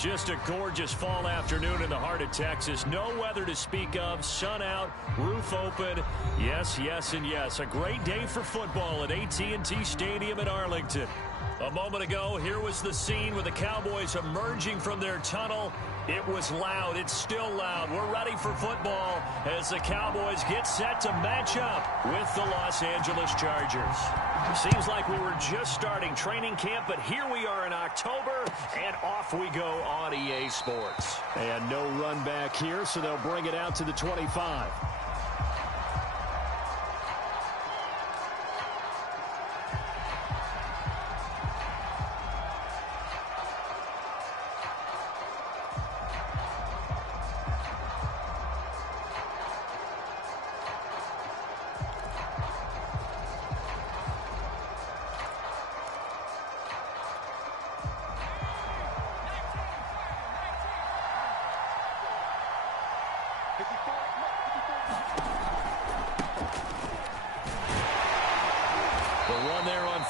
Just a gorgeous fall afternoon in the heart of Texas. No weather to speak of. Sun out, roof open. Yes, yes, and yes. A great day for football at AT&T Stadium in Arlington. A moment ago, here was the scene with the Cowboys emerging from their tunnel. It was loud. It's still loud. We're ready for football as the Cowboys get set to match up with the Los Angeles Chargers. It seems like we were just starting training camp, but here we are in October, and off we go on EA Sports. And no run back here, so they'll bring it out to the 25.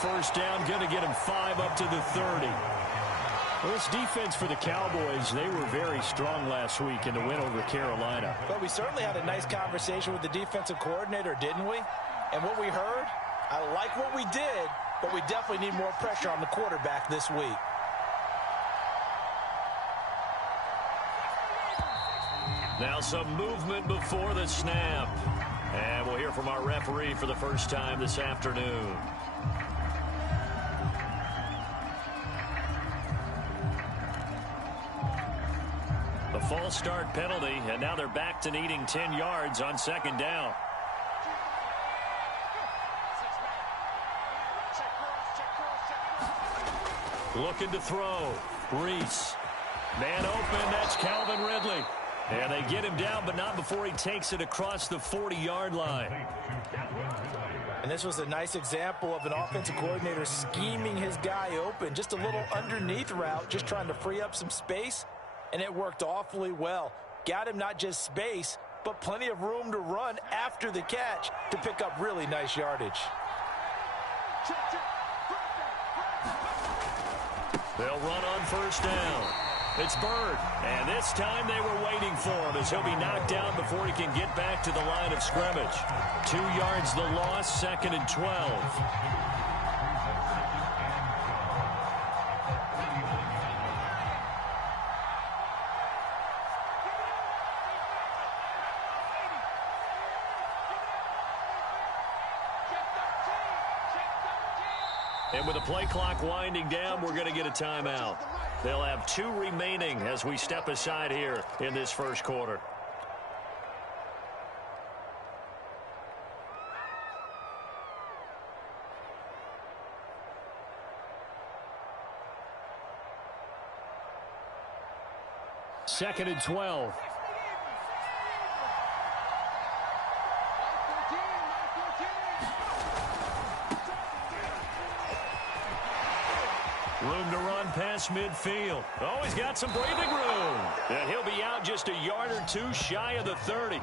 First down, going to get him 5 up to the 30. Well, this defense for the Cowboys, they were very strong last week in the win over Carolina. But we certainly had a nice conversation with the defensive coordinator, didn't we? And what we heard, I like what we did, but we definitely need more pressure on the quarterback this week. Now some movement before the snap. And we'll hear from our referee for the first time this afternoon. False start penalty, and now they're back to needing 10 yards on second down. Looking to throw. Reese. Man open, that's Calvin Ridley. And they get him down, but not before he takes it across the 40-yard line. And this was a nice example of an offensive coordinator scheming his guy open. Just a little underneath route, just trying to free up some space. And it worked awfully well. Got him not just space, but plenty of room to run after the catch to pick up really nice yardage. They'll run on first down. It's Bird, and this time they were waiting for him as he'll be knocked down before he can get back to the line of scrimmage. 2 yards the loss, 2nd and 12. And with the play clock winding down, we're going to get a timeout. They'll have 2 remaining as we step aside here in this first quarter. Second and 12. Room to run past midfield. Oh, he's got some breathing room. And he'll be out just a yard or 2 shy of the 30.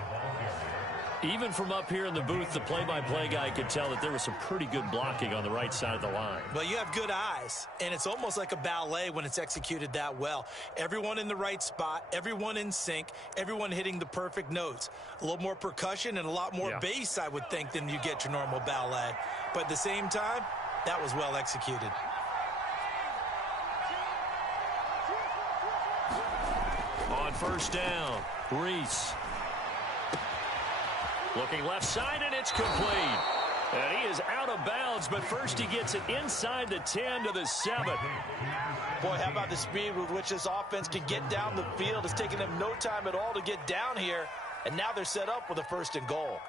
Even from up here in the booth, the play-by-play guy could tell that there was some pretty good blocking on the right side of the line. Well, you have good eyes, and it's almost like a ballet when it's executed that well. Everyone in the right spot, everyone in sync, everyone hitting the perfect notes. A little more percussion and a lot more bass, I would think, than you get your normal ballet. But at the same time, that was well executed. On first down, Reese. Looking left side, and it's complete. And he is out of bounds, but first he gets it inside the 10 to the 7. Boy, how about the speed with which this offense can get down the field? It's taken them no time at all to get down here, and now they're set up with a 1st and goal.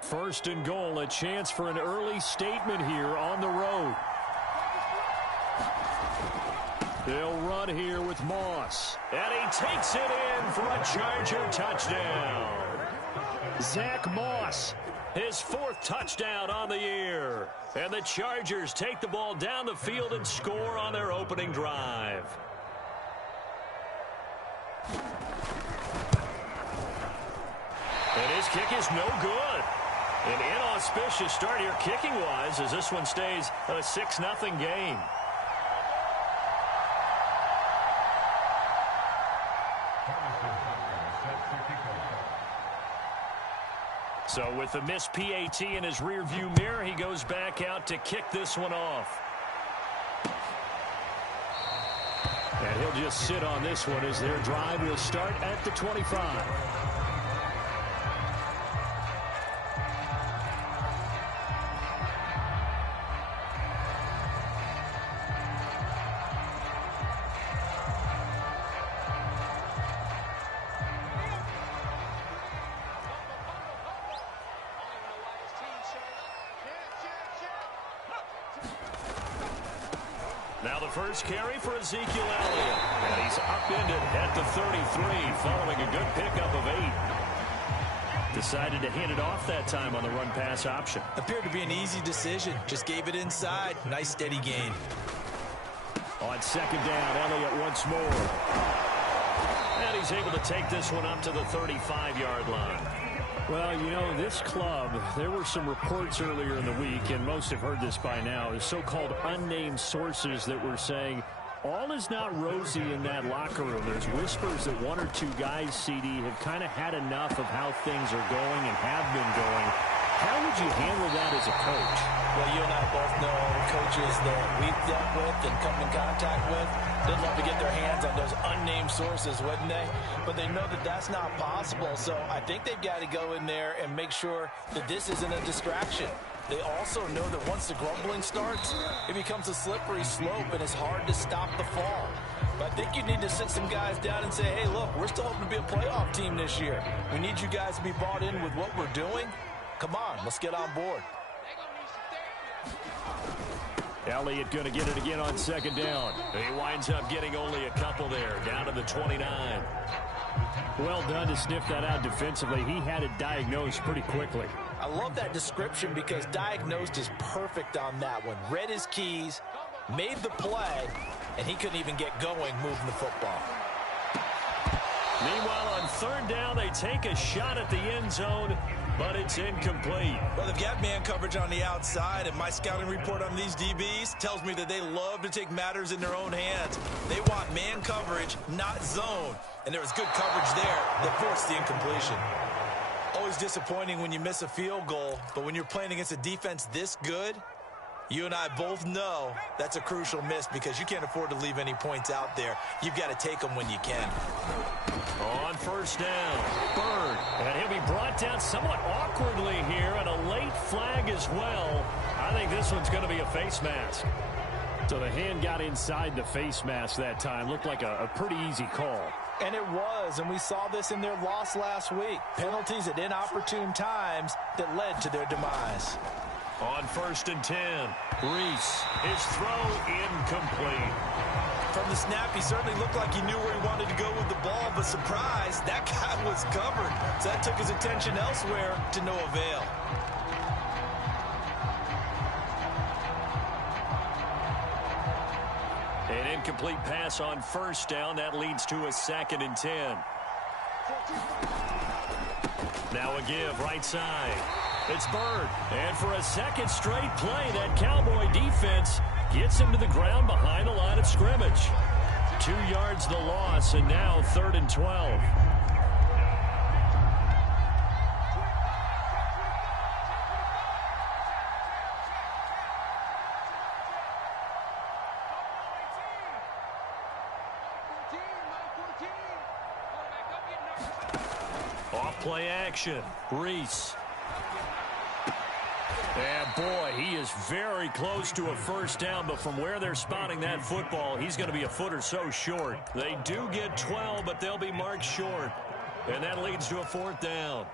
First and goal, a chance for an early statement here on the road. They'll run here with Moss. And he takes it in for a Charger touchdown. Zach Moss, his 4th touchdown on the year. And the Chargers take the ball down the field and score on their opening drive. His kick is no good. An inauspicious start here kicking-wise as this one stays a 6-0 game. So with the missed PAT in his rearview mirror, he goes back out to kick this one off. And he'll just sit on this one as their drive will start at the 25. Now the first carry for Ezekiel Elliott. And he's upended at the 33 following a good pickup of 8. Decided to hand it off that time on the run-pass option. Appeared to be an easy decision. Just gave it inside. Nice steady gain. On second down, Elliott once more. And he's able to take this one up to the 35-yard line. Well, you know, this club, there were some reports earlier in the week, and most have heard this by now, the so-called unnamed sources that were saying all is not rosy in that locker room. There's whispers that one or two guys, CD, have kind of had enough of how things are going and have been going. How would you handle that as a coach? Well, you and I both know the coaches that we've dealt with and come in contact with. They'd love to get their hands on those unnamed sources, wouldn't they? But they know that that's not possible. So I think they've got to go in there and make sure that this isn't a distraction. They also know that once the grumbling starts, it becomes a slippery slope and it's hard to stop the fall. But I think you need to sit some guys down and say, hey, look, we're still hoping to be a playoff team this year. We need you guys to be bought in with what we're doing. Come on, let's get on board. Elliott going to get it again on second down. He winds up getting only a couple there, down to the 29. Well done to sniff that out defensively. He had it diagnosed pretty quickly. I love that description because diagnosed is perfect on that one. Read his keys, made the play, and he couldn't even get going moving the football. Meanwhile, on third down, they take a shot at the end zone, but it's incomplete. Well, they've got man coverage on the outside, and my scouting report on these DBs tells me that they love to take matters in their own hands. They want man coverage, not zone. And there was good coverage there that forced the incompletion. Always disappointing when you miss a field goal, but when you're playing against a defense this good, you and I both know that's a crucial miss because you can't afford to leave any points out there. You've got to take them when you can. On first down, Bird. And he'll be brought down somewhat awkwardly here, and a late flag as well. I think this one's going to be a face mask. So the hand got inside the face mask that time. Looked like a pretty easy call. And it was, and we saw this in their loss last week. Penalties at inopportune times that led to their demise. On first and 10, Reese. His throw incomplete. From the snap, he certainly looked like he knew where he wanted to go with the ball, but surprise, that guy was covered. So that took his attention elsewhere to no avail. An incomplete pass on first down. That leads to a 2nd and 10. Now a give right side. It's Bird. And for a second straight play, that Cowboy defense gets him to the ground behind the line of scrimmage. 2 yards the loss, and now 3rd and 12. Off play action. Reese. And boy, he is very close to a first down, but from where they're spotting that football, he's going to be a foot or so short. They do get 12, but they'll be marked short. And that leads to a 4th down.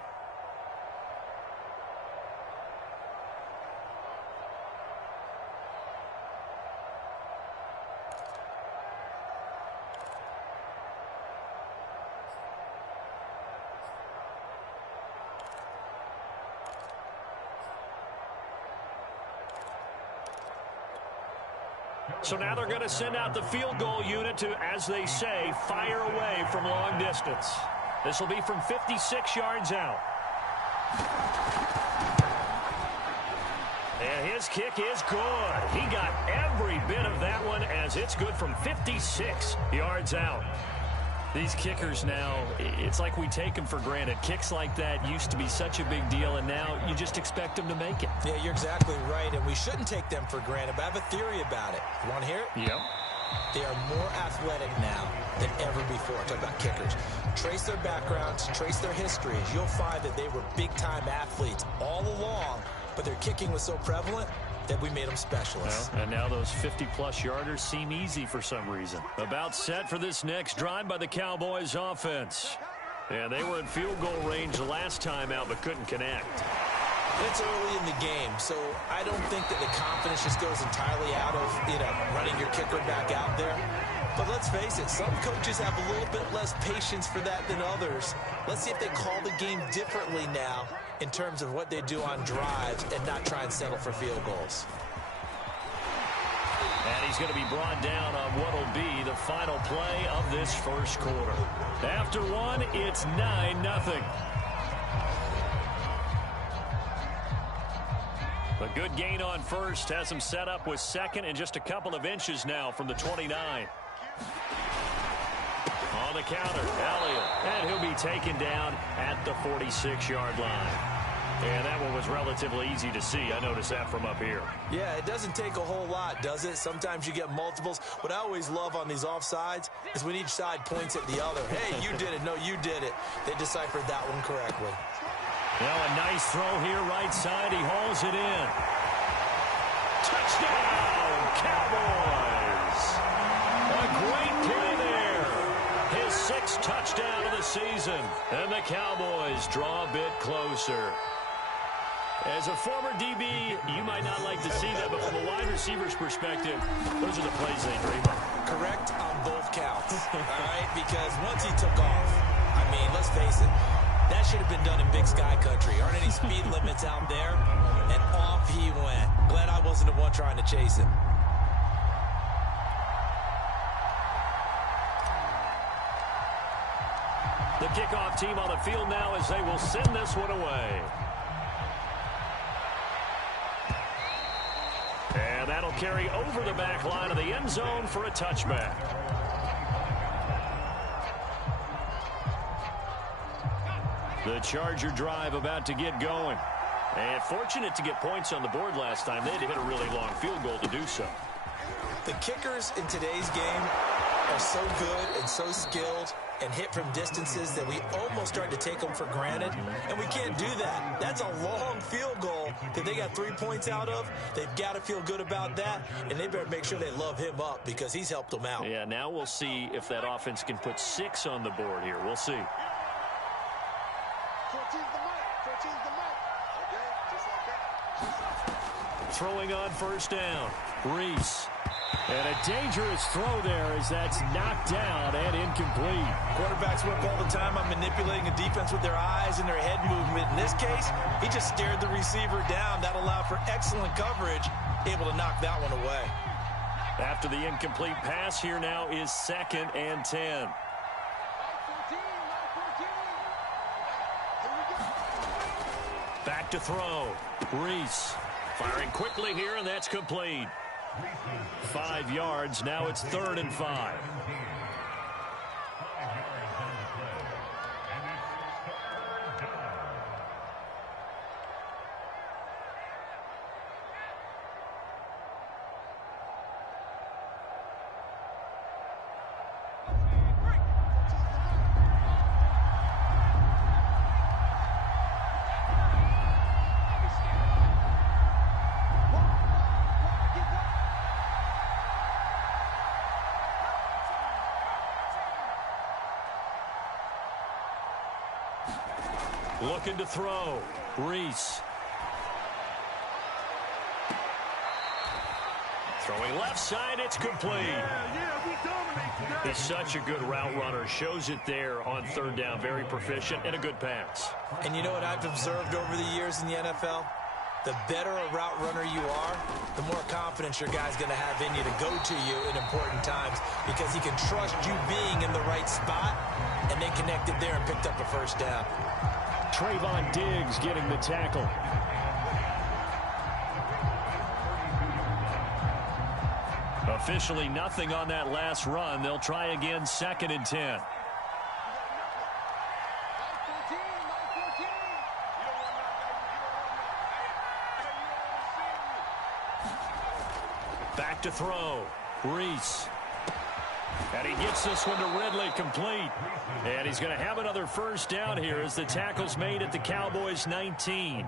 So now they're going to send out the field goal unit to, as they say, fire away from long distance. This will be from 56 yards out. And his kick is good. He got every bit of that one as it's good from 56 yards out. These kickers now, it's like we take them for granted. Kicks like that used to be such a big deal, and now you just expect them to make it. Yeah, you're exactly right, and we shouldn't take them for granted, but I have a theory about it. You want to hear it? Yep. They are more athletic now than ever before. Talk about kickers. Trace their backgrounds, trace their histories. You'll find that they were big-time athletes all along, but their kicking was so prevalent that we made them specialists. Well, and now those 50-plus yarders seem easy for some reason. About set for this next drive by the Cowboys offense. Yeah, they were in field goal range the last time out but couldn't connect. It's early in the game, so I don't think that the confidence just goes entirely out of, running your kicker back out there. But let's face it, some coaches have a little bit less patience for that than others. Let's see if they call the game differently now in terms of what they do on drives and not try and settle for field goals. And he's going to be brought down on what will be the final play of this first quarter. After one, it's 9-0. A good gain on first has him set up with second and just a couple of inches now from the 29. On the counter, Elliott, and he'll be taken down at the 46-yard line. And that one was relatively easy to see. I noticed that from up here. Yeah, it doesn't take a whole lot, does it? Sometimes you get multiples. What I always love on these offsides is when each side points at the other. Hey, you did it. No, you did it. They deciphered that one correctly. Well, a nice throw here right side. He hauls it in. Touchdown, Cowboys. A great play there. His 6th touchdown of the season. And the Cowboys draw a bit closer. As a former DB, you might not like to see that, but from a wide receiver's perspective, those are the plays they dream of. Correct on both counts, all right? Because once he took off, I mean, let's face it, that should have been done in Big Sky Country. Aren't any speed limits out there? And off he went. Glad I wasn't the one trying to chase him. The kickoff team on the field now as they will send this one away. And that'll carry over the back line of the end zone for a touchback. The Charger drive about to get going. And fortunate to get points on the board last time. They had to hit a really long field goal to do so. The kickers in today's game are so good and so skilled and hit from distances that we almost start to take them for granted. And we can't do that. That's a long field goal that they got 3 points out of. They've got to feel good about that, and they better make sure they love him up because he's helped them out. Yeah, now we'll see if that offense can put 6 on the board here. We'll see. 14's the mic. 14's the mic. Okay, just like that. Throwing on first down. Reese. And a dangerous throw there as that's knocked down and incomplete. Quarterbacks work all the time on manipulating a defense with their eyes and their head movement. In this case, he just stared the receiver down. That allowed for excellent coverage, able to knock that one away. After the incomplete pass, here now is 2nd and 10. Back to throw. Reese firing quickly here, and that's complete. 5 yards. Now it's 3rd and 5. Looking to throw. Reese. Throwing left side, it's complete. He's such a good route runner. Shows it there on 3rd down. Very proficient and a good pass. And you know what I've observed over the years in the NFL? The better a route runner you are, the more confidence your guy's going to have in you to go to you in important times because he can trust you being in the right spot, and they connected there and picked up a first down. Trayvon Diggs getting the tackle. Officially nothing on that last run. They'll try again, 2nd and 10. Back to throw. Reese. And he gets this one to Ridley, complete. And he's going to have another first down here as the tackle's made at the Cowboys 19.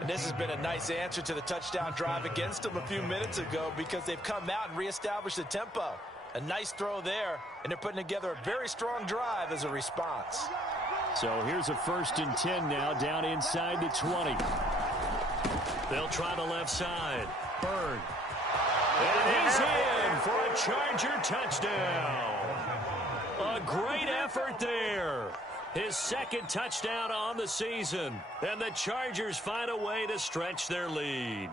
And this has been a nice answer to the touchdown drive against them a few minutes ago because they've come out and reestablished the tempo. A nice throw there, and they're putting together a very strong drive as a response. So here's a 1st and 10 now, down inside the 20. They'll try the left side. Bird. And he's in for a Charger touchdown. A great effort there. His 2nd touchdown on the season. And the Chargers find a way to stretch their lead.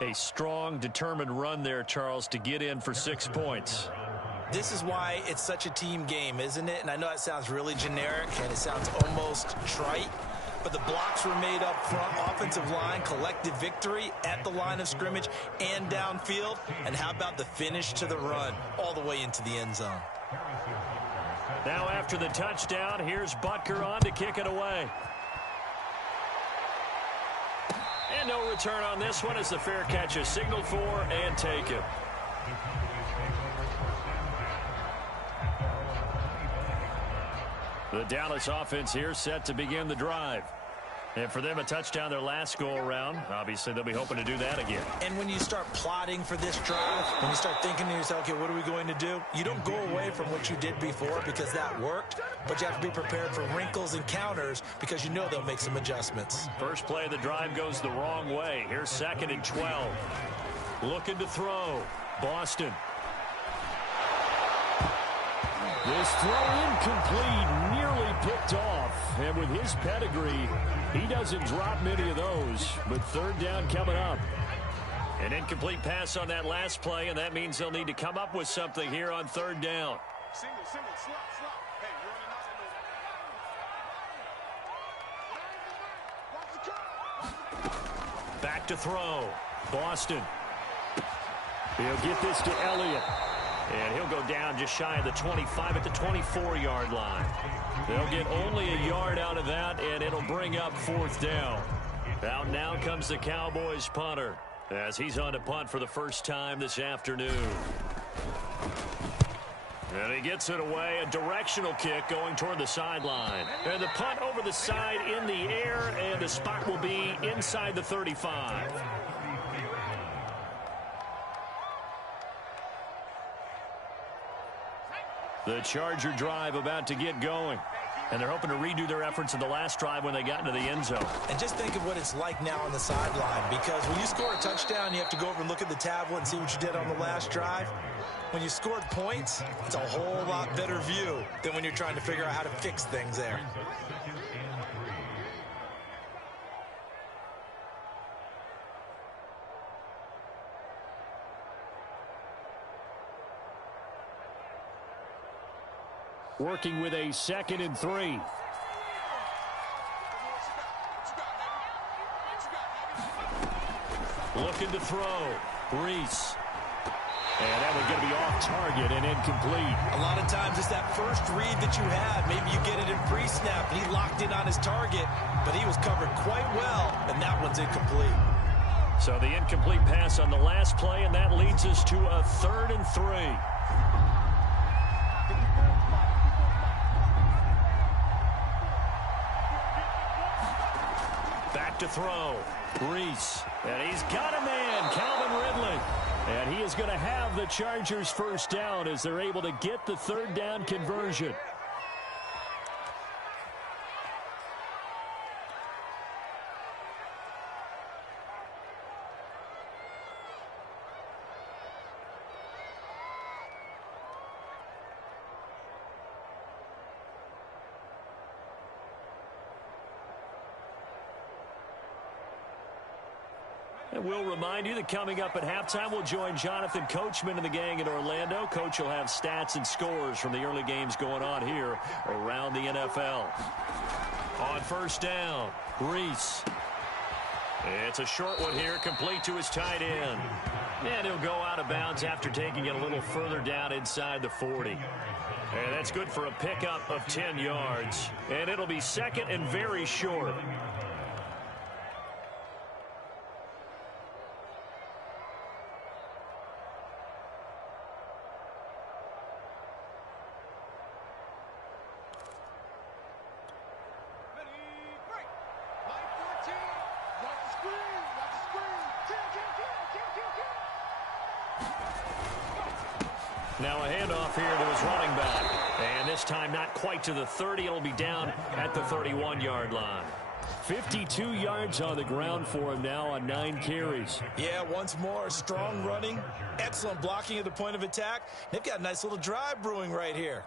A strong, determined run there, Charles, to get in for 6 points. This is why it's such a team game, isn't it? And I know it sounds really generic and it sounds almost trite. But the blocks were made up front, offensive line, collective victory at the line of scrimmage and downfield. And how about the finish to the run all the way into the end zone? Now after the touchdown, here's Butker on to kick it away. And no return on this one as the fair catch is signaled for and taken. The Dallas offense here set to begin the drive. And for them, a touchdown their last go-around. Obviously, they'll be hoping to do that again. And when you start plotting for this drive, when you start thinking to yourself, okay, what are we going to do? You don't go away from what you did before because that worked, but you have to be prepared for wrinkles and counters because you know they'll make some adjustments. First play of the drive goes the wrong way. Here's 2nd and 12. Looking to throw. Boston. This throw incomplete, nearly picked off. And with his pedigree, he doesn't drop many of those. But 3rd down coming up. An incomplete pass on that last play, and that means they'll need to come up with something here on 3rd down. Single, slot. Hey, running out. Back to throw. Boston. He'll get this to Elliott. And he'll go down just shy of the 25 at the 24-yard line. They'll get only a yard out of that, and it'll bring up 4th down. Out now comes the Cowboys punter as he's on to punt for the first time this afternoon. And he gets it away, a directional kick going toward the sideline. And the punt over the side in the air, and the spot will be inside the 35. The Charger drive about to get going. And they're hoping to redo their efforts in the last drive when they got into the end zone. And just think of what it's like now on the sideline, because when you score a touchdown, you have to go over and look at the tablet and see what you did on the last drive. When you scored points, it's a whole lot better view than when you're trying to figure out how to fix things there. Working with a 2nd and 3. Looking to throw. Reese. And that one's going to be off target and incomplete. A lot of times it's that first read that you have. Maybe you get it in pre-snap and he locked in on his target, but he was covered quite well, and that one's incomplete. So the incomplete pass on the last play, and that leads us to a 3rd and 3. Back to throw. Reese. And he's got a man, Calvin Ridley. And he is going to have the Chargers first down as they're able to get the 3rd down conversion. And we'll remind you that coming up at halftime, we'll join Jonathan Coachman and the gang in Orlando. Coach will have stats and scores from the early games going on here around the NFL. On first down, Reese. It's a short one here, complete to his tight end. And he'll go out of bounds after taking it a little further down inside the 40. And that's good for a pickup of 10 yards. And it'll be second and very short. Now a handoff here to his running back. And this time not quite to the 30. It'll be down at the 31-yard line. 52 yards on the ground for him now on 9 carries. Yeah, once more, strong running, excellent blocking at the point of attack. They've got a nice little drive brewing right here.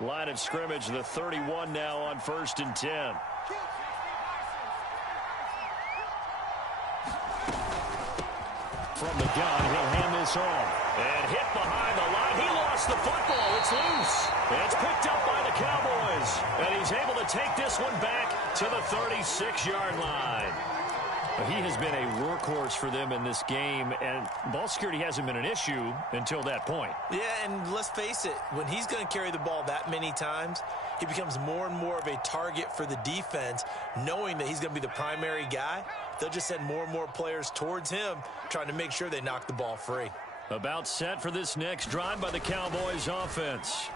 Line of scrimmage, the 31 now on 1st and 10. From the gun, he'll hand this off. And hit behind the line. He lost the football. It's loose. And it's picked up by the Cowboys. And he's able to take this one back to the 36-yard line. He has been a workhorse for them in this game, and ball security hasn't been an issue until that point. Yeah, and let's face it, when he's going to carry the ball that many times, he becomes more and more of a target for the defense, knowing that he's going to be the primary guy. They'll just send more and more players towards him, trying to make sure they knock the ball free. About set for this next drive by the Cowboys offense.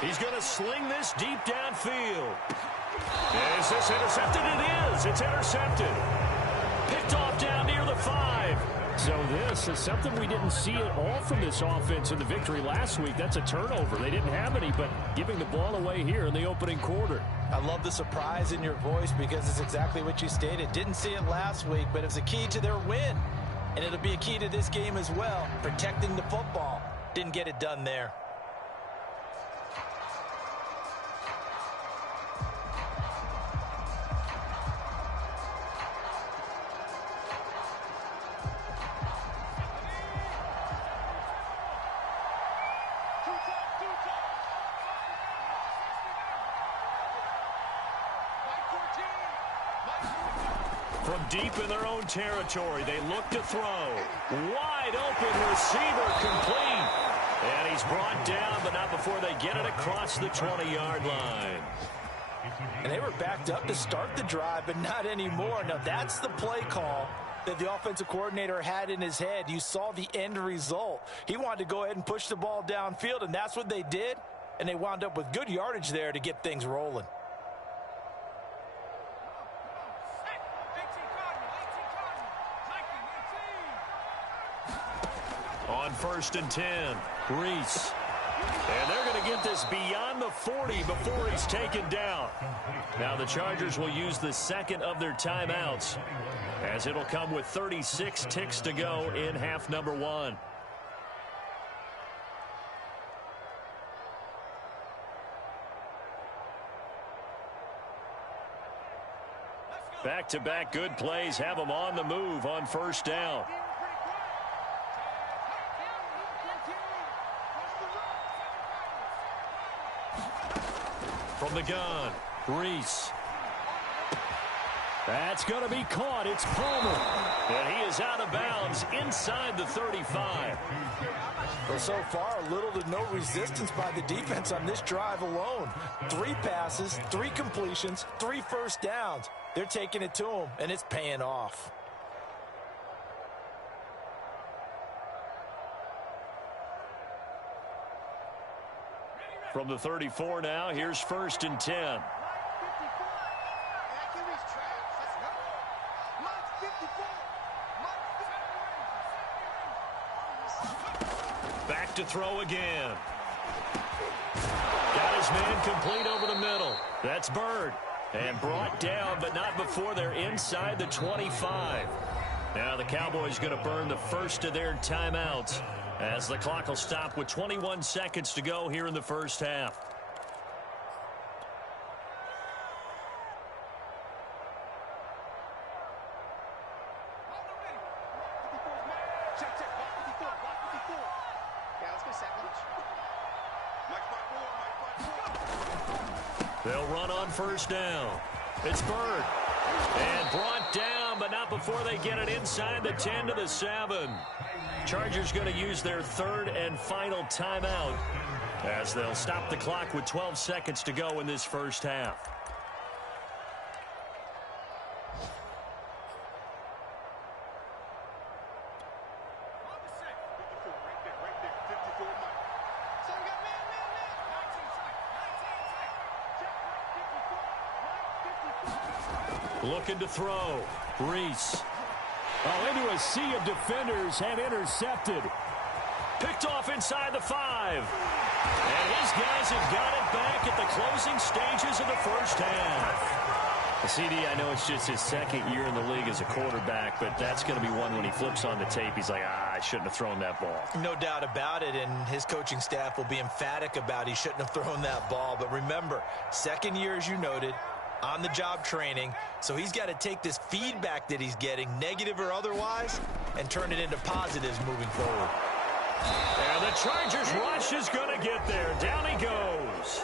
He's going to sling this deep downfield. Is this intercepted? It is. It's intercepted. Picked off down near the 5. So this is something we didn't see at all from this offense in the victory last week. That's a turnover. They didn't have any, but giving the ball away here in the opening quarter. I love the surprise in your voice because it's exactly what you stated. Didn't see it last week, but it's a key to their win. And it'll be a key to this game as well, protecting the football. Didn't get it done there. From deep in their own territory, they look to throw. Wide open receiver complete. And he's brought down, but not before they get it across the 20-yard line. And they were backed up to start the drive, but not anymore. Now, that's the play call that the offensive coordinator had in his head. You saw the end result. He wanted to go ahead and push the ball downfield, and that's what they did. And they wound up with good yardage there to get things rolling. On 1st and 10, Reese. And they're going to get this beyond the 40 before he's taken down. Now the Chargers will use the second of their timeouts, as it'll come with 36 ticks to go in half number 1. Back-to-back good plays have them on the move on 1st down. From the gun, Reese. That's going to be caught. It's Palmer. And he is out of bounds inside the 35. Well, so far, little to no resistance by the defense on this drive alone. 3 passes, 3 completions, 3 first downs. They're taking it to him, and it's paying off. From the 34 now, here's 1st and 10. Back to throw again. Got his man complete over the middle. That's Bird. And brought down, but not before they're inside the 25. Now the Cowboys going to burn the first of their timeouts, as the clock will stop with 21 seconds to go here in the first half. Check, check. Block 54. Block 54. Yeah, let's go second. Mike 5-4. They'll run on first down. It's Bird. And brought down, but not before they get it inside the 10 to the 7. Chargers going to use their third and final timeout as they'll stop the clock with 12 seconds to go in this first half. Looking to throw. Reese. Oh, into a sea of defenders and intercepted. Picked off inside the 5. And his guys have got it back at the closing stages of the first half. CD, I know it's just his second year in the league as a quarterback, but that's going to be one when he flips on the tape. He's like, I shouldn't have thrown that ball. No doubt about it, and his coaching staff will be emphatic about he shouldn't have thrown that ball. But remember, second year, as you noted, on-the-job training, so he's got to take this feedback that he's getting, negative or otherwise, and turn it into positives moving forward. And the Chargers rush is going to get there. Down he goes.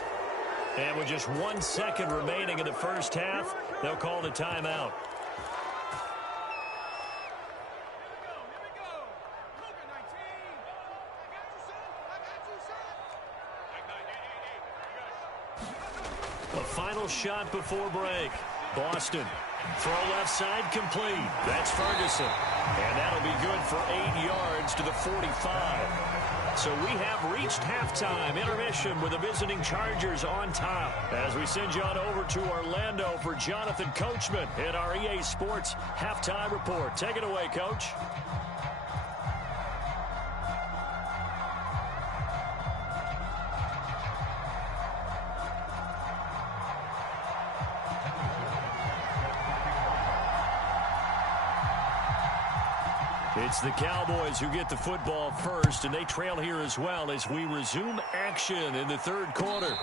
And with just 1 second remaining in the first half, they'll call the timeout. The final shot before break. Boston. Throw left side complete. That's Ferguson. And that'll be good for 8 yards to the 45. So we have reached halftime. Intermission with the visiting Chargers on top. As we send you on over to Orlando for Jonathan Coachman in our EA Sports Halftime Report. Take it away, Coach. It's the Cowboys who get the football first, and they trail here as well as we resume action in the third quarter.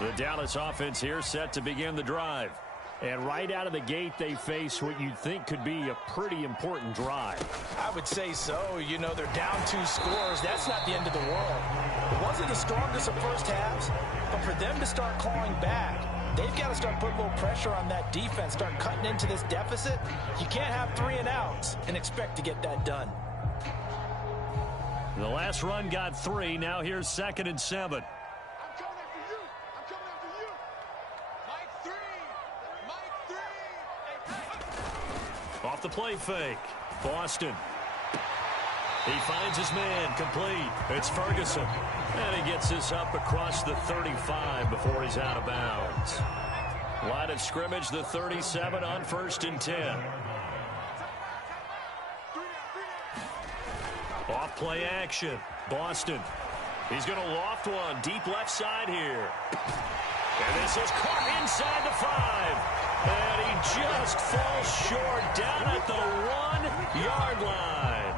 The Dallas offense here set to begin the drive. And right out of the gate, they face what you'd think could be a pretty important drive. I would say so. You know, they're down 2 scores. That's not the end of the world. It wasn't the strongest of first halves, but for them to start clawing back, they've got to start putting a little pressure on that defense, start cutting into this deficit. You can't have 3 and outs and expect to get that done. The last run got 3. Now here's 2nd and 7. Off the play fake. Boston. He finds his man complete. It's Ferguson. And he gets this up across the 35 before he's out of bounds. Line of scrimmage, the 37 on 1st and 10. Off play action. Boston. He's going to loft one deep left side here. And this is caught inside the 5. And he just falls short down at the 1-yard line.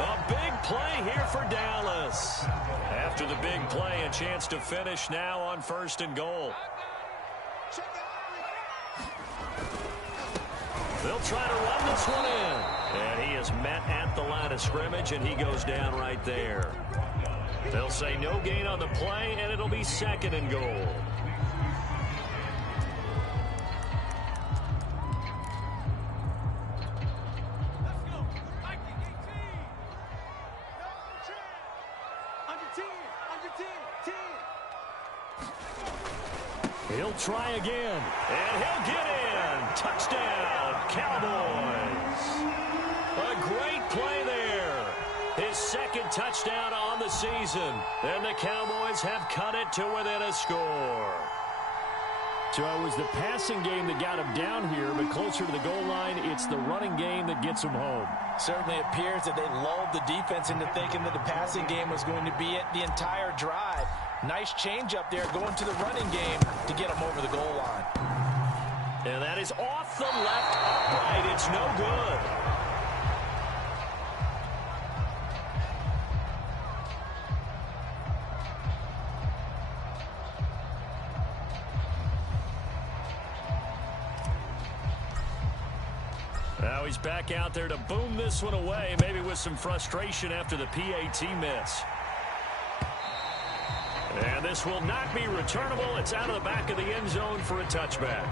A big play here for Dallas. After the big play, a chance to finish now on 1st and goal. They'll try to run this one in. And he is met at the line of scrimmage, and he goes down right there. They'll say no gain on the play, and it'll be 2nd and goal. He'll try again, and he'll get in. Touchdown, Cowboys. A great play there. His 2nd touchdown on the season. And the Cowboys have cut it to within a score. So it was the passing game that got him down here, but closer to the goal line, it's the running game that gets him home. Certainly appears that they lulled the defense into thinking that the passing game was going to be it the entire drive. Nice change up there going to the running game to get him over the goal line. And that is off the left upright. It's no good. Now he's back out there to boom this one away, maybe with some frustration after the PAT miss. And this will not be returnable. It's out of the back of the end zone for a touchback.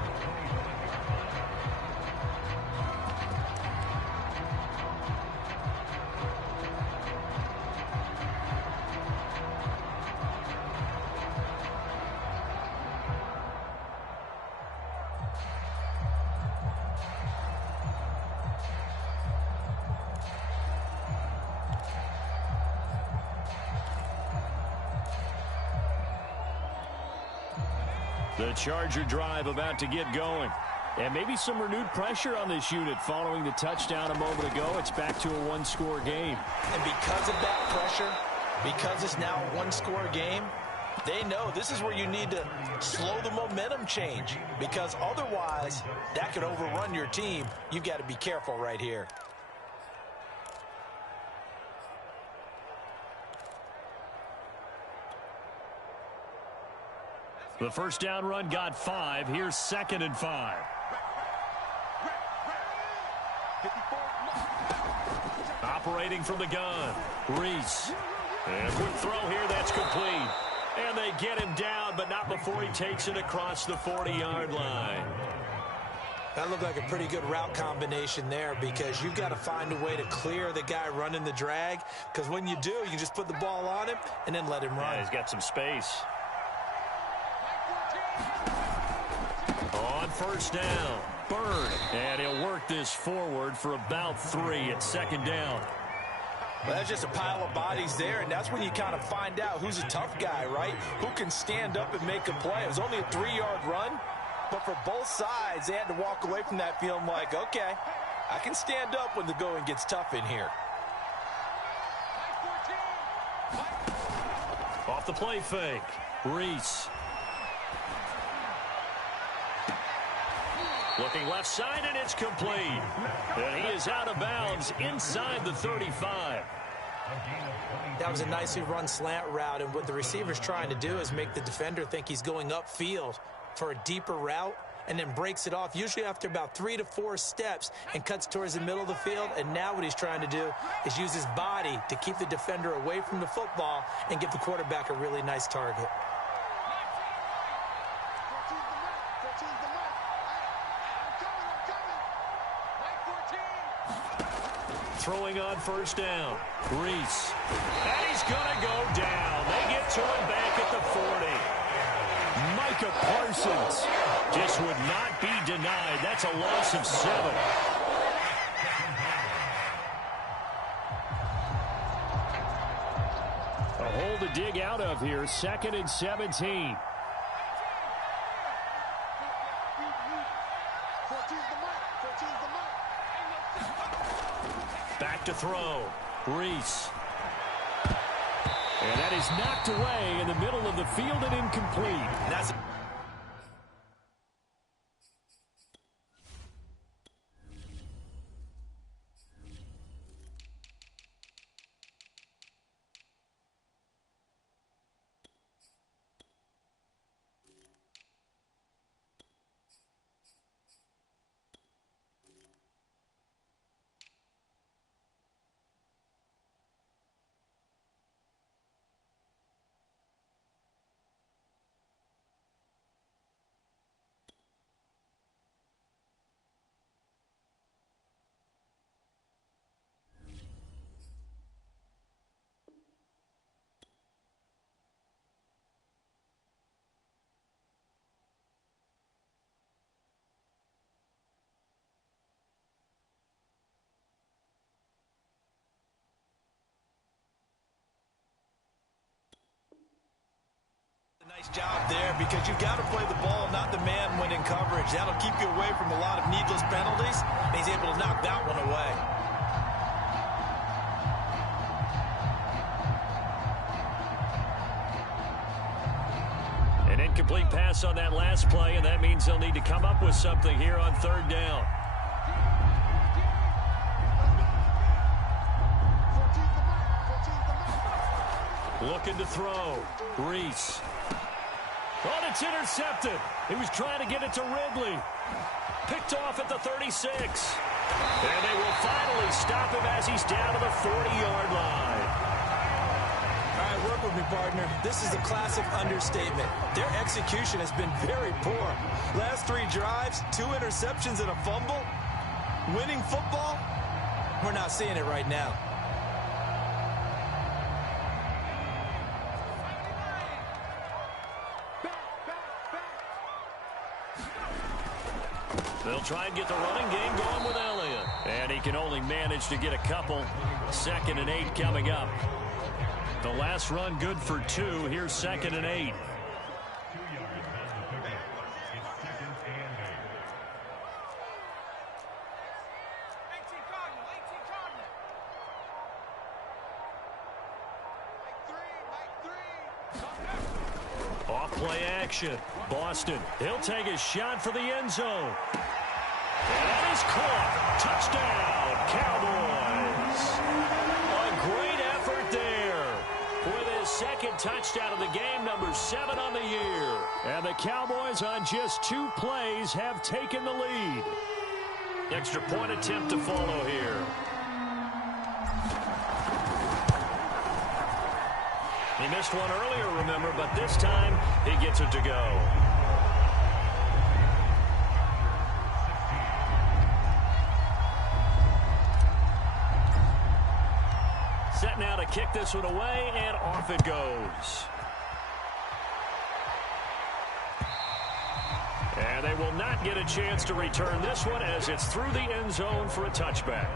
The Charger drive about to get going. And maybe some renewed pressure on this unit following the touchdown a moment ago. It's back to a one-score game. And because of that pressure, because it's now a one-score game, they know this is where you need to slow the momentum change. Because otherwise, that could overrun your team. You've got to be careful right here. The first down run got 5. Here's 2nd and 5. Operating from the gun. Reese. And quick throw here. That's complete. And they get him down, but not before he takes it across the 40-yard line. That looked like a pretty good route combination there because you've got to find a way to clear the guy running the drag. Because when you do, you can just put the ball on him and then let him run. Yeah, he's got some space. On first down, Bird. And he'll work this forward for about 3 at 2nd down. Well, that's just a pile of bodies there, and that's when you kind of find out who's a tough guy, right? Who can stand up and make a play. It was only a 3-yard run, but for both sides, they had to walk away from that feeling like, okay, I can stand up when the going gets tough in here. Off the play fake, Reese. Looking left side, and it's complete. And he is out of bounds inside the 35. That was a nicely run slant route, and what the receiver's trying to do is make the defender think he's going upfield for a deeper route and then breaks it off, usually after about 3 to 4 steps, and cuts towards the middle of the field. And now what he's trying to do is use his body to keep the defender away from the football and give the quarterback a really nice target. Throwing on first down, Reese. And he's going to go down. They get to him back at the 40. Micah Parsons just would not be denied. That's a loss of 7. A hole to dig out of here. 2nd and 17. Back to throw. Reese. And that is knocked away in the middle of the field and incomplete. That's Job there because you've got to play the ball, not the man when in coverage. That'll keep you away from a lot of needless penalties, and he's able to knock that one away. An incomplete pass on that last play, and that means they'll need to come up with something here on third down. Looking to throw. Reese. Oh, it's intercepted. He was trying to get it to Ridley. Picked off at the 36. And they will finally stop him as he's down to the 40-yard line. All right, work with me, partner. This is a classic understatement. Their execution has been very poor. Last 3 drives, 2 interceptions and a fumble. Winning football? We're not seeing it right now. They'll try and get the running game going with Elliott. And he can only manage to get a couple. 2nd and 8 coming up. The last run good for 2. Here's 2nd and 8. Off play action. Boston. He'll take a shot for the end zone. And that is caught. Touchdown, Cowboys. A great effort there. With his 2nd touchdown of the game, number 7 on the year. And the Cowboys on just 2 plays have taken the lead. Extra point attempt to follow here. He missed one earlier, remember, but this time he gets it to go. Set now to kick this one away, and off it goes. And they will not get a chance to return this one as it's through the end zone for a touchback.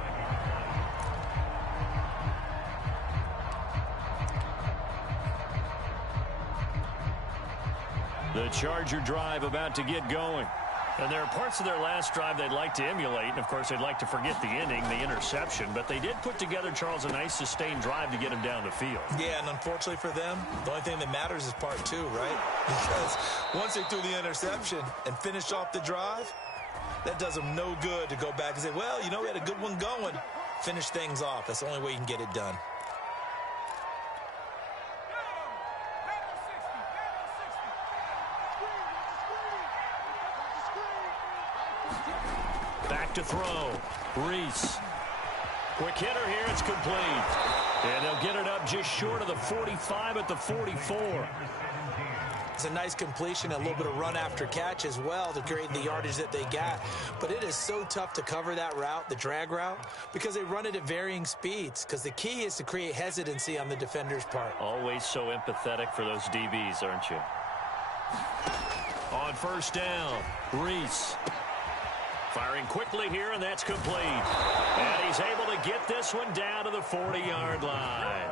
The Charger drive about to get going. And there are parts of their last drive they'd like to emulate. And, of course, they'd like to forget the inning, the interception. But they did put together, Charles, a nice sustained drive to get him down the field. Yeah, and unfortunately for them, the only thing that matters is part 2, right? Because once they threw the interception and finished off the drive, that does them no good to go back and say, well, you know, we had a good one going. Finish things off. That's the only way you can get it done. Back to throw. Reese. Quick hitter here. It's complete. And they'll get it up just short of the 45 at the 44. It's a nice completion, a little bit of run after catch as well to create the yardage that they got. But it is so tough to cover that route, the drag route, because they run it at varying speeds. Because the key is to create hesitancy on the defender's part. Always so empathetic for those DBs, aren't you? On first down, Reese. Firing quickly here, and that's complete. And he's able to get this one down to the 40-yard line.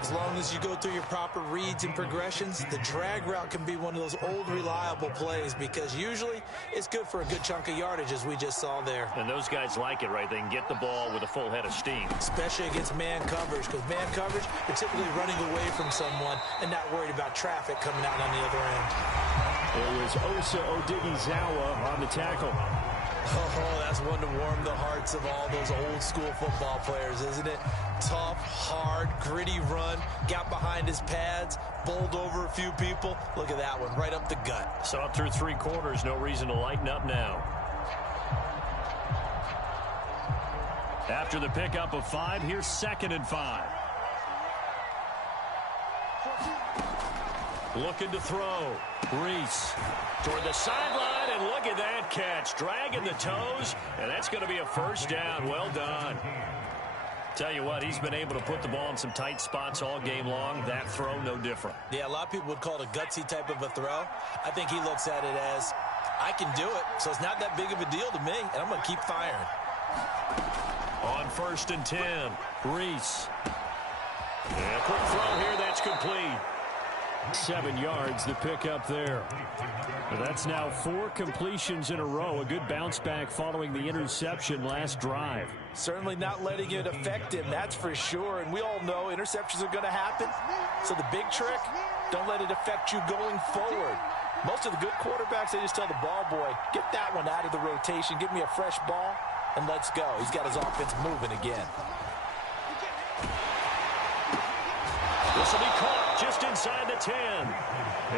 As long as you go through your proper reads and progressions, the drag route can be one of those old reliable plays because usually it's good for a good chunk of yardage, as we just saw there. And those guys like it, right? They can get the ball with a full head of steam. Especially against man coverage, because man coverage, you're typically running away from someone and not worried about traffic coming out on the other end. It was Osa Odighizuwa on the tackle. Oh, that's one to warm the hearts of all those old school football players, isn't it? Tough, hard, gritty run, got behind his pads, bowled over a few people. Look at that one, right up the gut. So up through 3 quarters, no reason to lighten up now. After the pickup of 5, here's 2nd and 5. Looking to throw. Reese toward the sideline, and look at that catch. Dragging the toes, and that's going to be a first down. Well done. Tell you what, he's been able to put the ball in some tight spots all game long. That throw, no different. Yeah, a lot of people would call it a gutsy type of a throw. I think he looks at it as, I can do it, so it's not that big of a deal to me, and I'm going to keep firing. On 1st and 10, Reese. And a quick throw here, that's complete. 7 yards to pick up there. That's now 4 completions in a row. A good bounce back following the interception last drive. Certainly not letting it affect him, that's for sure. And we all know interceptions are going to happen. So the big trick, don't let it affect you going forward. Most of the good quarterbacks, they just tell the ball boy, get that one out of the rotation, give me a fresh ball, and let's go. He's got his offense moving again. This will be caught just inside the 10.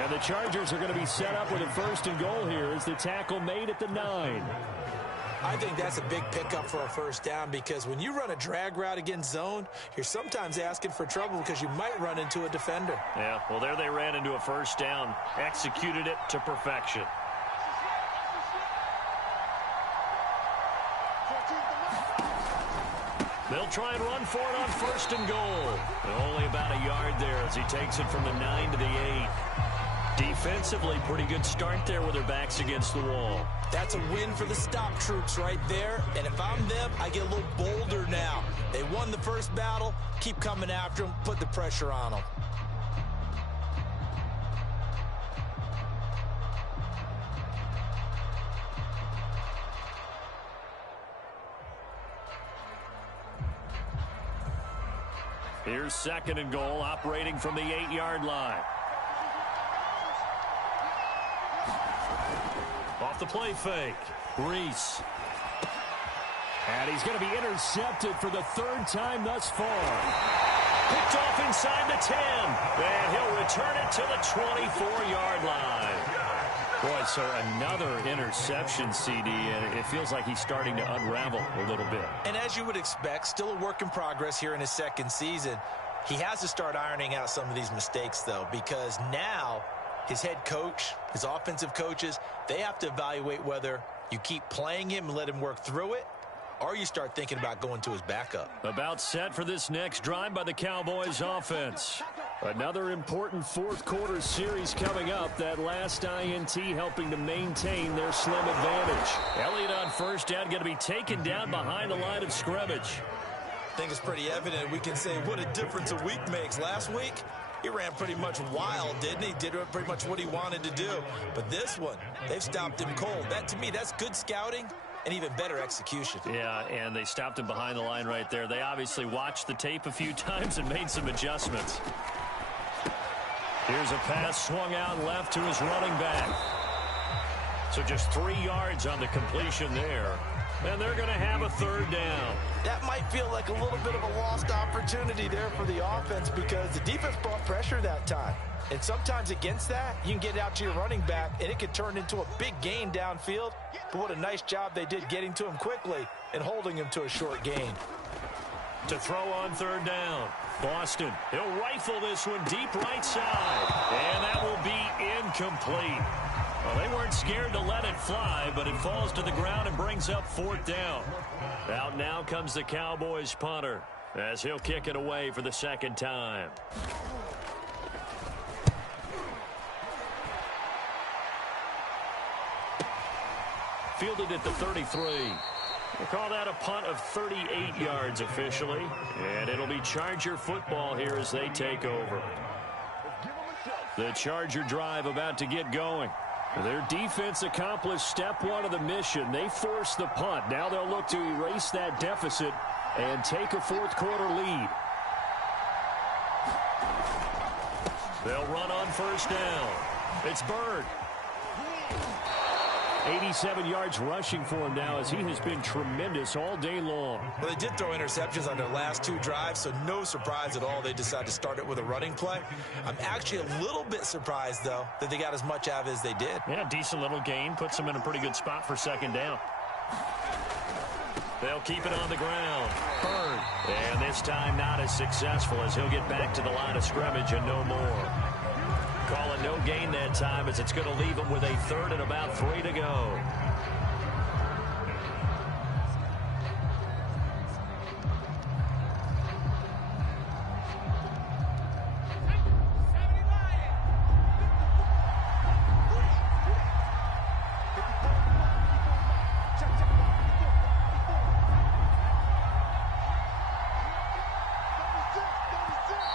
And the Chargers are going to be set up with a 1st and goal here as the tackle made at the 9. I think that's a big pickup for a 1st down because when you run a drag route against zone, you're sometimes asking for trouble because you might run into a defender. Yeah, well, there they ran into a 1st down, executed it to perfection. They'll try and run for it on 1st and goal. And only about a yard there as he takes it from the 9 to the 8. Defensively, pretty good start there with their backs against the wall. That's a win for the stop troops right there. And if I'm them, I get a little bolder now. They won the first battle. Keep coming after them. Put the pressure on them. Here's 2nd and goal, operating from the 8-yard line. Off the play fake, Reese. And he's going to be intercepted for the 3rd time thus far. Picked off inside the 10. And he'll return it to the 24-yard line. Boy, so another interception, CD, and it feels like he's starting to unravel a little bit. And as you would expect, still a work in progress here in his 2nd season. He has to start ironing out some of these mistakes, though, because now his head coach, his offensive coaches, they have to evaluate whether you keep playing him and let him work through it, or you start thinking about going to his backup. About set for this next drive by the Cowboys offense. Another important 4th quarter series coming up. That last INT helping to maintain their slim advantage. Elliott on 1st down, going to be taken down behind the line of scrimmage. I think it's pretty evident. We can say what a difference a week makes. Last week, he ran pretty much wild, didn't he? Did pretty much what he wanted to do. But this one, they've stopped him cold. That, to me, that's good scouting and even better execution. Yeah, and they stopped him behind the line right there. They obviously watched the tape a few times and made some adjustments. Here's a pass swung out left to his running back. So just 3 yards on the completion there. And they're going to have a 3rd down. That might feel like a little bit of a lost opportunity there for the offense because the defense brought pressure that time. And sometimes against that, you can get out to your running back, and it could turn into a big gain downfield. But what a nice job they did getting to him quickly and holding him to a short gain. To throw on 3rd down. Boston, he'll rifle this one deep right side. And that will be incomplete. Well, they weren't scared to let it fly, but it falls to the ground and brings up 4th down. Out now comes the Cowboys punter as he'll kick it away for the 2nd time. Fielded at the 33. We'll call that a punt of 38 yards officially. And it'll be Charger football here as they take over. The Charger drive about to get going. Their defense accomplished step 1 of the mission. They forced the punt. Now they'll look to erase that deficit and take a 4th quarter lead. They'll run on 1st down. It's Bird. 87 yards rushing for him now as he has been tremendous all day long. Well, they did throw interceptions on their last 2 drives, so no surprise at all they decided to start it with a running play. I'm actually a little bit surprised, though, that they got as much out of it as they did. Yeah, decent little gain. Puts them in a pretty good spot for 2nd down. They'll keep it on the ground. Bird. And this time not as successful as he'll get back to the line of scrimmage and no more. Call it no gain that time as it's going to leave him with a 3rd and about 3 to go.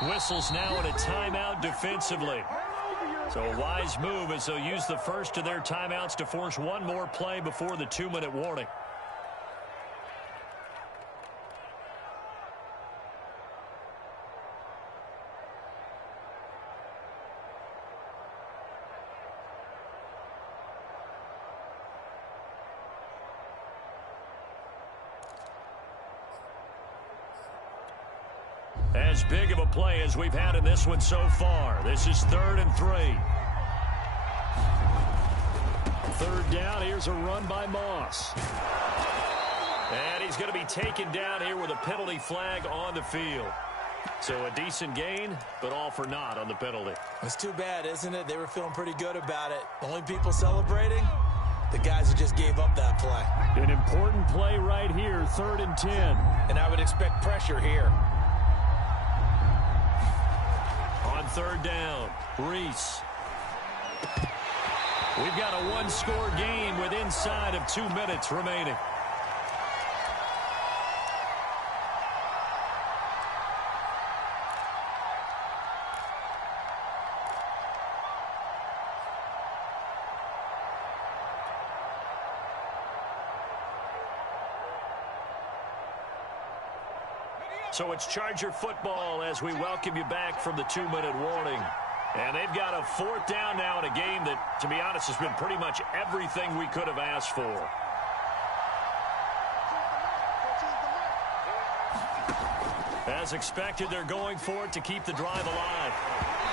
Whistles now in a timeout defensively. So a wise move as they'll use the first of their timeouts to force one more play before the 2-minute warning. As big of a play as we've had in this one so far. This is 3rd and 3. 3rd down. Here's a run by Moss. And he's going to be taken down here with a penalty flag on the field. So a decent gain, but all for naught on the penalty. It's too bad, isn't it? They were feeling pretty good about it. The only people celebrating, the guys who just gave up that play. An important play right here, 3rd and 10. And I would expect pressure here. On 3rd down, Reese. We've got a one-score game with inside of 2 minutes remaining. So it's Charger football as we welcome you back from the 2-minute warning. And they've got a 4th down now in a game that, to be honest, has been pretty much everything we could have asked for. As expected, they're going for it to keep the drive alive.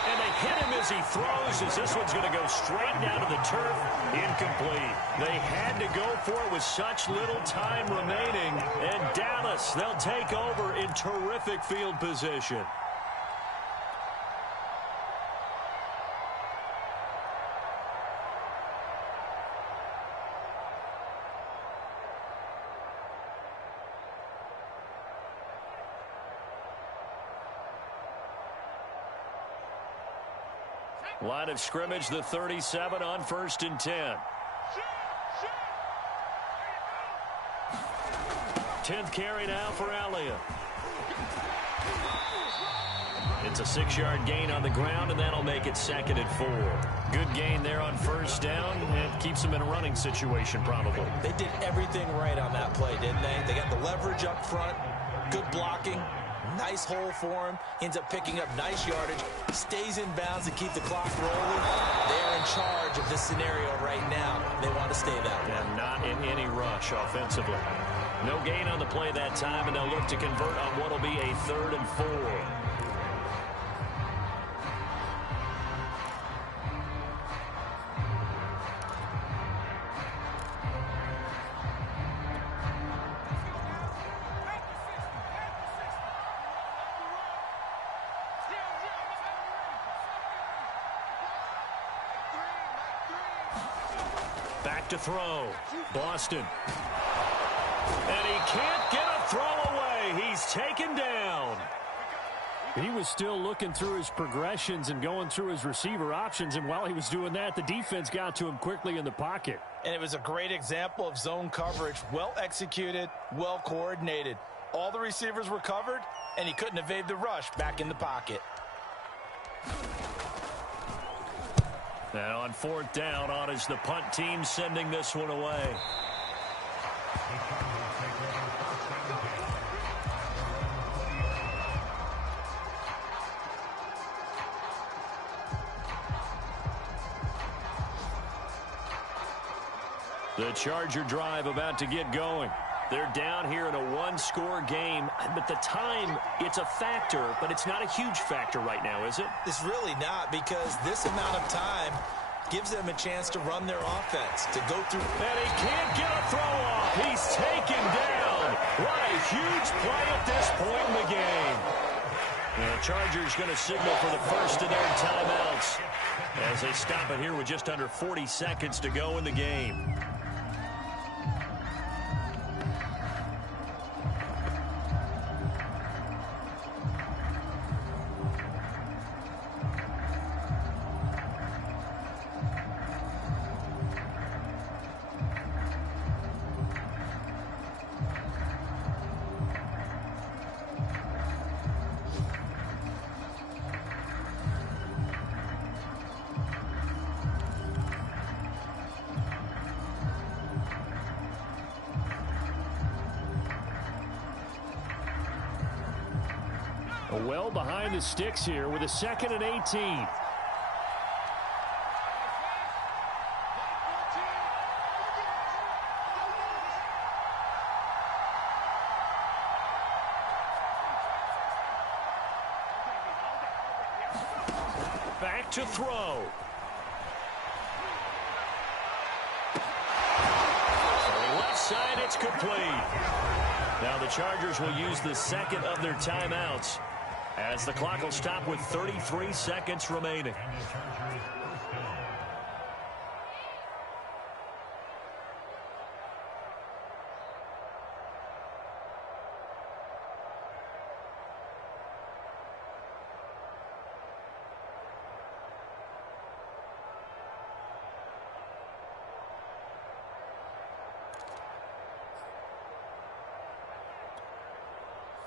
And they hit him as he throws, as this one's going to go straight down to the turf. Incomplete. They had to go for it with such little time remaining. And Dallas, they'll take over in terrific field position. Line of scrimmage, the 37 on 1st and 10. 10th carry now for Elliott. It's a 6-yard gain on the ground, and that'll make it 2nd and 4. Good gain there on 1st down, and keeps them in a running situation probably. They did everything right on that play, didn't they? They got the leverage up front, good blocking. Nice hole for him. Ends up picking up nice yardage. Stays in bounds to keep the clock rolling. They are in charge of this scenario right now. They want to stay that way. And not in any rush offensively. No gain on the play that time, and they'll look to convert on what will be a 3rd and 4. Back to throw. Boston. And he can't get a throw away. He's taken down. He was still looking through his progressions and going through his receiver options, and while he was doing that, the defense got to him quickly in the pocket. And it was a great example of zone coverage. Well executed, well coordinated. All the receivers were covered, and he couldn't evade the rush back in the pocket. Now on 4th down, on is the punt team sending this one away. The Charger drive about to get going. They're down here in a one-score game, but the time, it's a factor, but it's not a huge factor right now, is it? It's really not, because this amount of time gives them a chance to run their offense, to go through. And he can't get a throw off. He's taken down. What a huge play at this point in the game. And the Chargers going to signal for the first of their timeouts as they stop it here with just under 40 seconds to go in the game. Well behind the sticks here with a 2nd and 18. Back to throw. Left side, it's complete. Now the Chargers will use the 2nd of their timeouts as the clock will stop with 33 seconds remaining.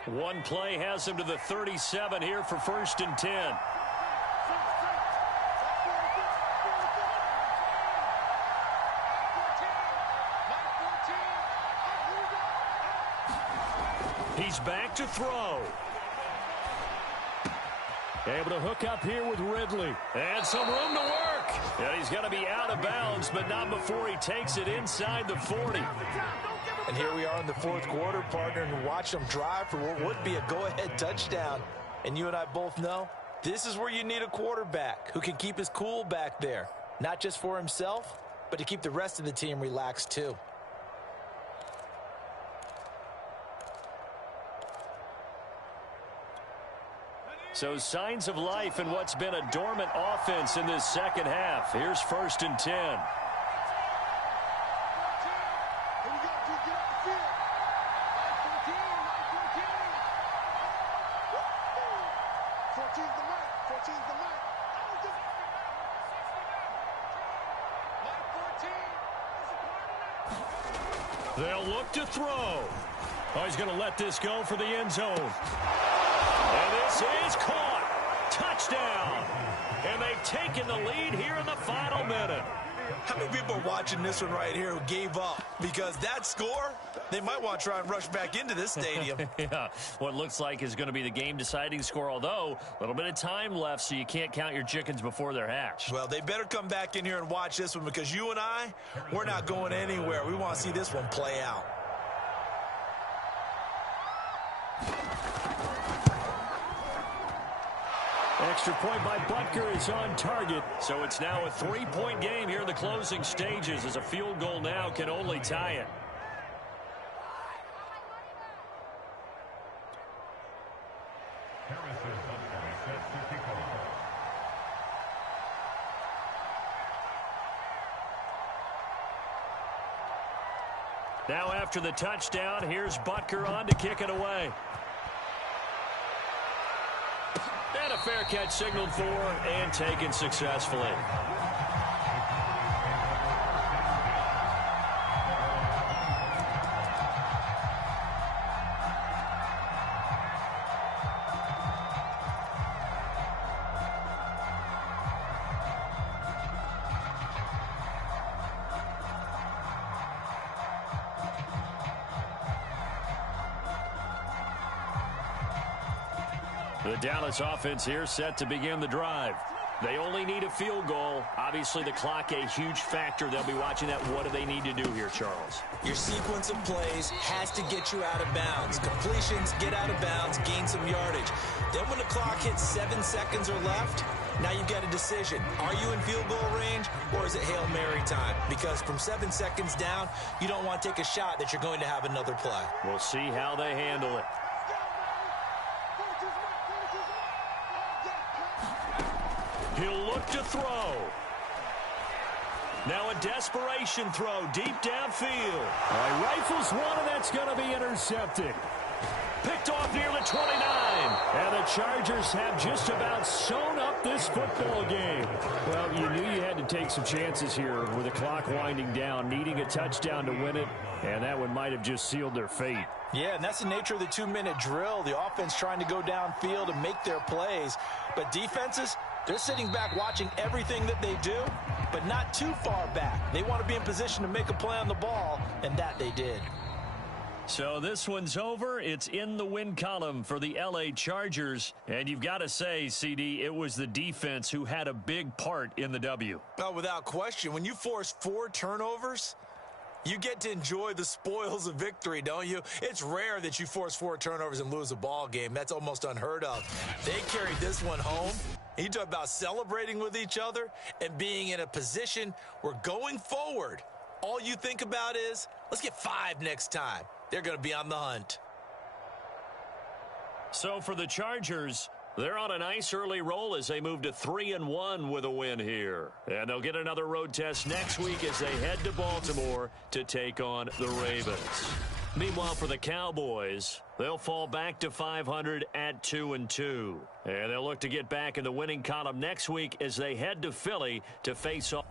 One play has him to the 37 here for 1st and 10. He's back to throw. Able to hook up here with Ridley. And some room to work. And he's going to be out of bounds, but not before he takes it inside the 40. And here we are in the 4th quarter, partner, and watch them drive for what would be a go-ahead touchdown. And you and I both know this is where you need a quarterback who can keep his cool back there. Not just for himself, but to keep the rest of the team relaxed too. So signs of life in what's been a dormant offense in this 2nd half. Here's 1st and 10. They'll look to throw. Oh, he's going to let this go for the end zone. And this is caught. Touchdown. And they've taken the lead here in the final minute. How many people are watching this one right here who gave up? Because that score, they might want to try and rush back into this stadium. Yeah, what looks like is going to be the game-deciding score, although a little bit of time left, so you can't count your chickens before they're hatched. Well, they better come back in here and watch this one because you and I, we're not going anywhere. We want to see this one play out. Extra point by Butker is on target. So it's now a 3-point game here in the closing stages as a field goal now can only tie it. Now after the touchdown, here's Butker on to kick it away. And a fair catch signaled for and taken successfully. The Dallas offense here set to begin the drive. They only need a field goal. Obviously, the clock a huge factor. They'll be watching that. What do they need to do here, Charles? Your sequence of plays has to get you out of bounds. Completions, get out of bounds, gain some yardage. Then when the clock hits 7 seconds or left, now you've got a decision. Are you in field goal range or is it Hail Mary time? Because from 7 seconds down, you don't want to take a shot that you're going to have another play. We'll see how they handle it. He'll look to throw. Now a desperation throw deep downfield. Rifles one, and that's going to be intercepted. Picked off near the 29. And the Chargers have just about sewn up this football game. Well, you knew you had to take some chances here with the clock winding down, needing a touchdown to win it, and that one might have just sealed their fate. Yeah, and that's the nature of the 2-minute drill. The offense trying to go downfield and make their plays. But defenses, they're sitting back watching everything that they do, but not too far back. They want to be in position to make a play on the ball, and that they did. So this one's over. It's in the win column for the L.A. Chargers. And you've got to say, CD, it was the defense who had a big part in the W. Oh, without question. When you force 4 turnovers, you get to enjoy the spoils of victory, don't you? It's rare that you force 4 turnovers and lose a ball game. That's almost unheard of. They carried this one home. You talk about celebrating with each other and being in a position where going forward, all you think about is, let's get 5 next time. They're going to be on the hunt. So for the Chargers, they're on a nice early roll as they move to 3-1 with a win here. And they'll get another road test next week as they head to Baltimore to take on the Ravens. Meanwhile, for the Cowboys, they'll fall back to 500 at 2-2. And they'll look to get back in the winning column next week as they head to Philly to face off.